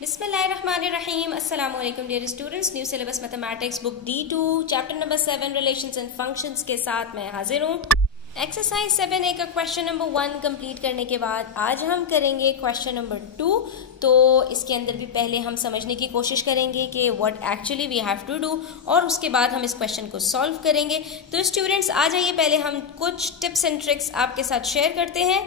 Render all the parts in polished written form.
बिस्मिल्लाहिर्रहमानिर्रहीम। अस्सलाम वालेकुम dear students. New syllabus mathematics book D2 chapter number 7 relations and functions के साथ मैं हाजिर हूँ। एक्सरसाइज 7A का क्वेश्चन नंबर 1 कंप्लीट करने के बाद आज हम करेंगे क्वेश्चन नंबर 2। तो इसके अंदर भी पहले हम समझने की कोशिश करेंगे कि what actually we have to do, और उसके बाद हम इस क्वेश्चन को सॉल्व करेंगे। तो स्टूडेंट्स आ जाइए, पहले हम कुछ टिप्स एंड ट्रिक्स आपके साथ शेयर करते हैं।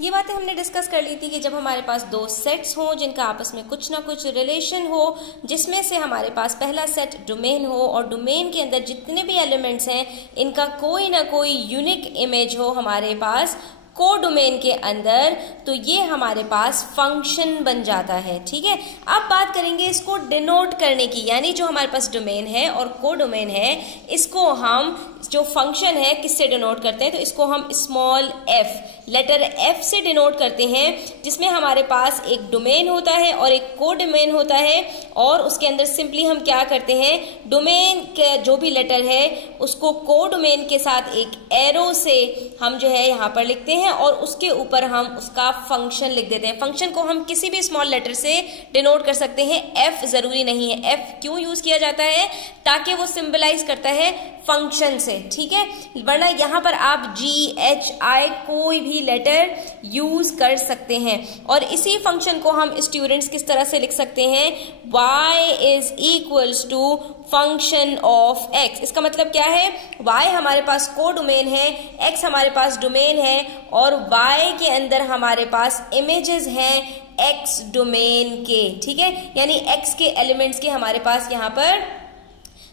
ये बातें हमने डिस्कस कर ली थी कि जब हमारे पास दो सेट्स हों जिनका आपस में कुछ ना कुछ रिलेशन हो, जिसमें से हमारे पास पहला सेट डोमेन हो और डोमेन के अंदर जितने भी एलिमेंट्स हैं इनका कोई ना कोई यूनिक इमेज हो हमारे पास को डोमेन के अंदर, तो ये हमारे पास फंक्शन बन जाता है। ठीक है, अब बात करेंगे इसको डिनोट करने की, यानी जो हमारे पास डोमेन है और को डोमेन है, इसको हम जो फंक्शन है किससे डिनोट करते हैं, तो इसको हम स्मॉल एफ, लेटर एफ से डिनोट करते हैं, जिसमें हमारे पास एक डोमेन होता है और एक को डोमेन होता है। और उसके अंदर सिंपली हम क्या करते हैं, डोमेन के जो भी लेटर है उसको को डोमेन के साथ एक एरो से हम जो है यहाँ पर लिखते हैं और उसके ऊपर हम उसका फंक्शन लिख देते हैं। फंक्शन को हम किसी भी स्मॉल लेटर से डिनोट कर सकते हैं, एफ जरूरी नहीं है। एफ क्यों यूज किया जाता है, ताकि वो सिंबलाइज करता है फंक्शन से। ठीक है, वरना यहाँ पर आप जी एच आई कोई भी लेटर यूज कर सकते हैं। और इसी फंक्शन को हम स्टूडेंट्स किस तरह से लिख सकते हैं, y is equals to function of x। इसका मतलब क्या है, y हमारे पास को डोमेन है, x हमारे पास डोमेन है और y के अंदर हमारे पास इमेजेस हैं x डोमेन के। ठीक है, यानी x के एलिमेंट्स के हमारे पास यहाँ पर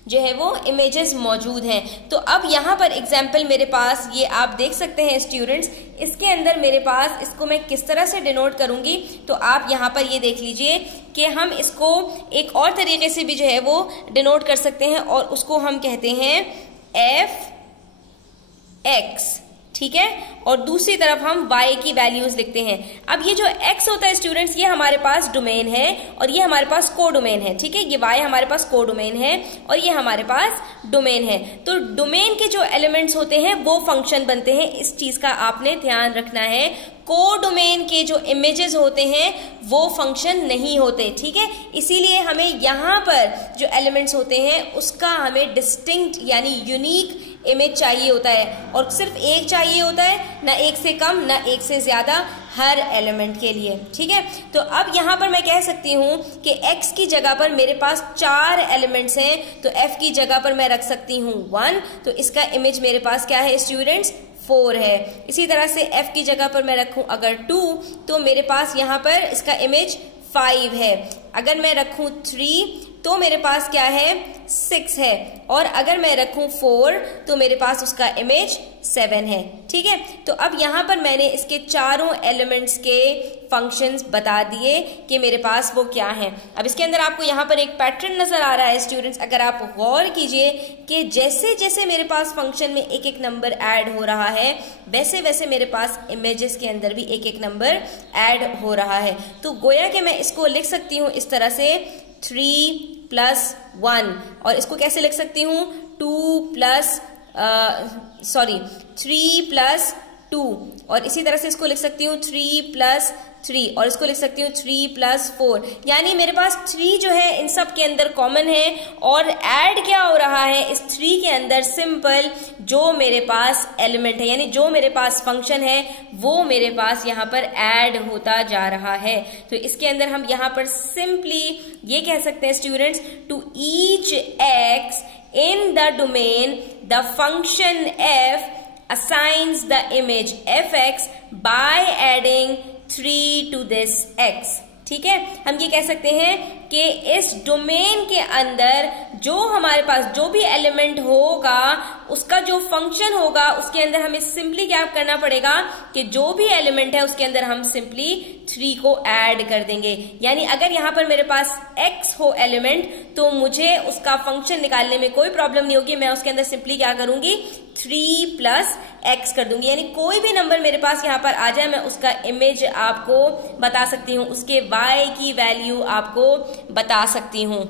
जो है वो इमेजेस मौजूद हैं। तो अब यहाँ पर एग्जाम्पल मेरे पास ये आप देख सकते हैं स्टूडेंट्स, इसके अंदर मेरे पास इसको मैं किस तरह से डिनोट करूंगी, तो आप यहाँ पर ये देख लीजिए कि हम इसको एक और तरीके से भी जो है वो डिनोट कर सकते हैं और उसको हम कहते हैं एफ एक्स। ठीक है, और दूसरी तरफ हम y की वैल्यूज लिखते हैं। अब ये जो x होता है स्टूडेंट्स, ये हमारे पास डोमेन है और ये हमारे पास को डोमेन है। ठीक है, ये y हमारे पास को डोमेन है और ये हमारे पास डोमेन है। तो डोमेन के जो एलिमेंट्स होते हैं वो फंक्शन बनते हैं, इस चीज का आपने ध्यान रखना है। को डोमेन के जो इमेजेस होते हैं वो फंक्शन नहीं होते। ठीक है, इसीलिए हमें यहाँ पर जो एलिमेंट्स होते हैं उसका हमें डिस्टिंक्ट यानी यूनिक इमेज चाहिए होता है, और सिर्फ एक चाहिए होता है, ना एक से कम ना एक से ज्यादा, हर एलिमेंट के लिए। ठीक है, तो अब यहाँ पर मैं कह सकती हूँ कि x की जगह पर मेरे पास 4 एलिमेंट्स हैं, तो f की जगह पर मैं रख सकती हूँ 1, तो इसका इमेज मेरे पास क्या है स्टूडेंट्स, 4 है। इसी तरह से f की जगह पर मैं रखूं अगर 2, तो मेरे पास यहाँ पर इसका इमेज 5 है। अगर मैं रखूं 3 तो मेरे पास क्या है 6 है, और अगर मैं रखूं 4 तो मेरे पास उसका इमेज 7 है। ठीक है, तो अब यहाँ पर मैंने इसके चारों एलिमेंट्स के फंक्शंस बता दिए कि मेरे पास वो क्या हैं। अब इसके अंदर आपको यहाँ पर एक पैटर्न नजर आ रहा है स्टूडेंट्स, अगर आप गौर कीजिए कि जैसे जैसे मेरे पास फंक्शन में एक एक नंबर ऐड हो रहा है, वैसे वैसे मेरे पास इमेजेस के अंदर भी एक एक नंबर ऐड हो रहा है। तो गोया कि मैं इसको लिख सकती हूँ इस तरह से 3 + 1, और इसको कैसे लिख सकती हूँ 3 + 2, और इसी तरह से इसको लिख सकती हूँ 3 + 3, और इसको लिख सकती हूँ 3 + 4। यानी मेरे पास 3 जो है इन सब के अंदर कॉमन है, और ऐड क्या हो रहा है इस 3 के अंदर, सिंपल जो मेरे पास एलिमेंट है यानी जो मेरे पास फंक्शन है वो मेरे पास यहाँ पर ऐड होता जा रहा है। तो इसके अंदर हम यहाँ पर सिंपली ये कह सकते हैं students, to each x in the domain the function f assigns the image fx by adding 3 to this x। ठीक है, हम ये कह सकते हैं कि इस डोमेन के अंदर जो हमारे पास जो भी एलिमेंट होगा उसका जो फंक्शन होगा उसके अंदर हमें सिंपली क्या करना पड़ेगा कि जो भी एलिमेंट है उसके अंदर हम सिंपली 3 को ऐड कर देंगे। यानी अगर यहाँ पर मेरे पास x हो एलिमेंट, तो मुझे उसका फंक्शन निकालने में कोई प्रॉब्लम नहीं होगी। मैं उसके अंदर सिंपली क्या करूंगी 3 + x कर दूंगी, यानी कोई भी नंबर मेरे पास यहाँ पर आ जाए मैं उसका इमेज आपको बता सकती हूँ, उसके y की वैल्यू आपको बता सकती हूँ।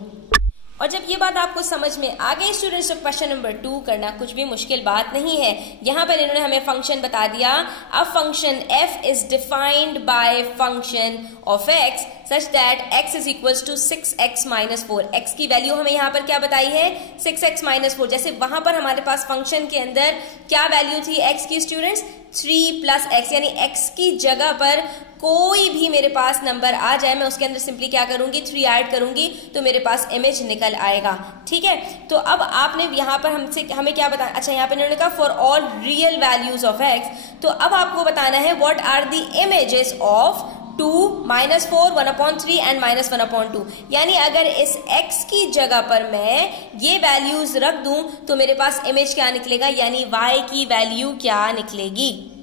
और जब ये बात आपको समझ में आ गई स्टूडेंट्स, तो क्वेश्चन नंबर 2 करना कुछ भी मुश्किल बात नहीं है। यहाँ पर इन्होंने हमें फंक्शन बता दिया, a function f is defined by function of x such that x is equals to 6x minus 4। x की वैल्यू हमें यहाँ पर क्या बताई है 6x माइनस 4। जैसे वहां पर हमारे पास फंक्शन के अंदर क्या वैल्यू थी x की स्टूडेंट्स 3 प्लस x, यानी x की जगह पर कोई भी मेरे पास नंबर आ जाए मैं उसके अंदर सिंपली क्या करूंगी 3 ऐड करूंगी तो मेरे पास इमेज निकल आएगा। ठीक है, तो अब आपने यहाँ पर हमें क्या बताया, अच्छा यहाँ पे इन्होंने कहा for all real values of x, तो अब आपको बताना है what are the images of 2, -4, 1/3 and -1/2। यानी अगर इस x की जगह पर मैं ये वैल्यूज रख दूं तो मेरे पास इमेज क्या निकलेगा, यानी y की वैल्यू क्या निकलेगी।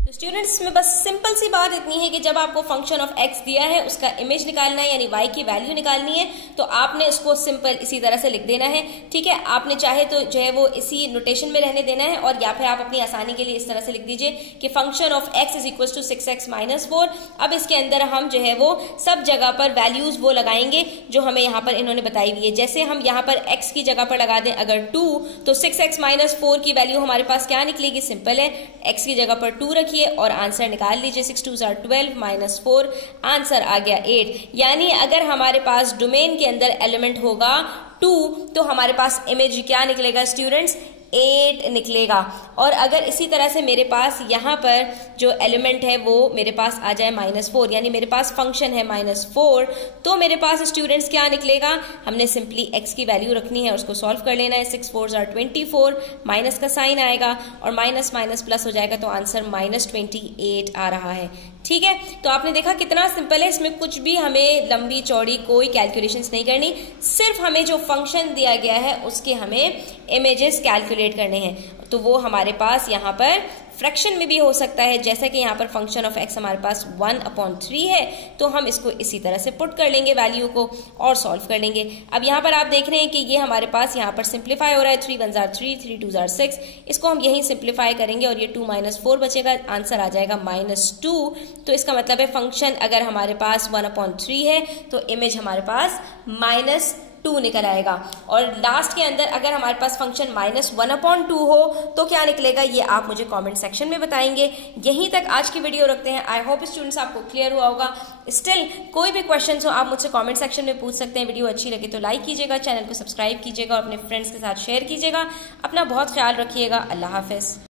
तो स्टूडेंट्स में बस सिंपल सी बात इतनी है कि जब आपको फंक्शन ऑफ x दिया है उसका इमेज निकालना है, यानी y की वैल्यू निकालनी है, तो आपने उसको सिंपल इसी तरह से लिख देना है। ठीक है, आपने चाहे तो जो है वो इसी नोटेशन में रहने देना है, और या फिर आप अपनी आसानी के लिए इस तरह से लिख दीजिए कि function of x is equal to 6x minus 4। अब इसके अंदर हम जो है वो सब जगह पर वैल्यूज वो लगाएंगे जो हमें यहाँ पर इन्होंने बताई हुई है। जैसे हम यहाँ पर x की जगह पर लगा दें अगर 2, तो 6x माइनस 4 की वैल्यू हमारे पास क्या निकलेगी, सिंपल है, x की जगह पर 2 रखिए और आंसर निकाल लीजिए। 6 2 are 12 माइनस 4, आंसर आ गया 8। यानी अगर हमारे पास डोमेन के अंदर एलिमेंट होगा 2 तो हमारे पास इमेज क्या निकलेगा स्टूडेंट्स, 8 निकलेगा। और अगर इसी तरह से मेरे पास यहाँ पर जो एलिमेंट है वो मेरे पास आ जाए -4, यानी मेरे पास फंक्शन है -4, तो मेरे पास स्टूडेंट्स क्या निकलेगा, हमने सिंपली x की वैल्यू रखनी है और उसको सॉल्व कर लेना है। 6 4 are 24, माइनस का साइन आएगा और माइनस माइनस प्लस हो जाएगा, तो आंसर -28 आ रहा है। ठीक है, तो आपने देखा कितना सिंपल है, इसमें कुछ भी हमें लंबी चौड़ी कोई कैलकुलेशंस नहीं करनी, सिर्फ हमें जो फंक्शन दिया गया है उसके हमें इमेजेस कैलकुलेट करने हैं। तो वो हमारे पास यहाँ पर फ्रैक्शन में भी हो सकता है, जैसा कि यहाँ पर फंक्शन ऑफ x हमारे पास 1/3 है, तो हम इसको इसी तरह से पुट कर लेंगे वैल्यू को और सॉल्व कर लेंगे। अब यहाँ पर आप देख रहे हैं कि ये हमारे पास यहाँ पर सिंप्लीफाई हो रहा है, 3 1 are 3, 3 2 are 6, इसको हम यहीं सिंप्लीफाई करेंगे और ये 2 - 4 बचेगा, आंसर आ जाएगा -2। तो इसका मतलब है फंक्शन अगर हमारे पास 1/3 है तो इमेज हमारे पास -2 निकल आएगा। और लास्ट के अंदर अगर हमारे पास फंक्शन -1/2 हो तो क्या निकलेगा, ये आप मुझे कमेंट सेक्शन में बताएंगे। यहीं तक आज की वीडियो रखते हैं। आई होप स्टूडेंट्स आपको क्लियर हुआ होगा। स्टिल कोई भी क्वेश्चन हो आप मुझसे कमेंट सेक्शन में पूछ सकते हैं। वीडियो अच्छी लगे तो लाइक कीजिएगा, चैनल को सब्सक्राइब कीजिएगा और अपने फ्रेंड्स के साथ शेयर कीजिएगा। अपना बहुत ख्याल रखिएगा। अल्लाह हाफिज।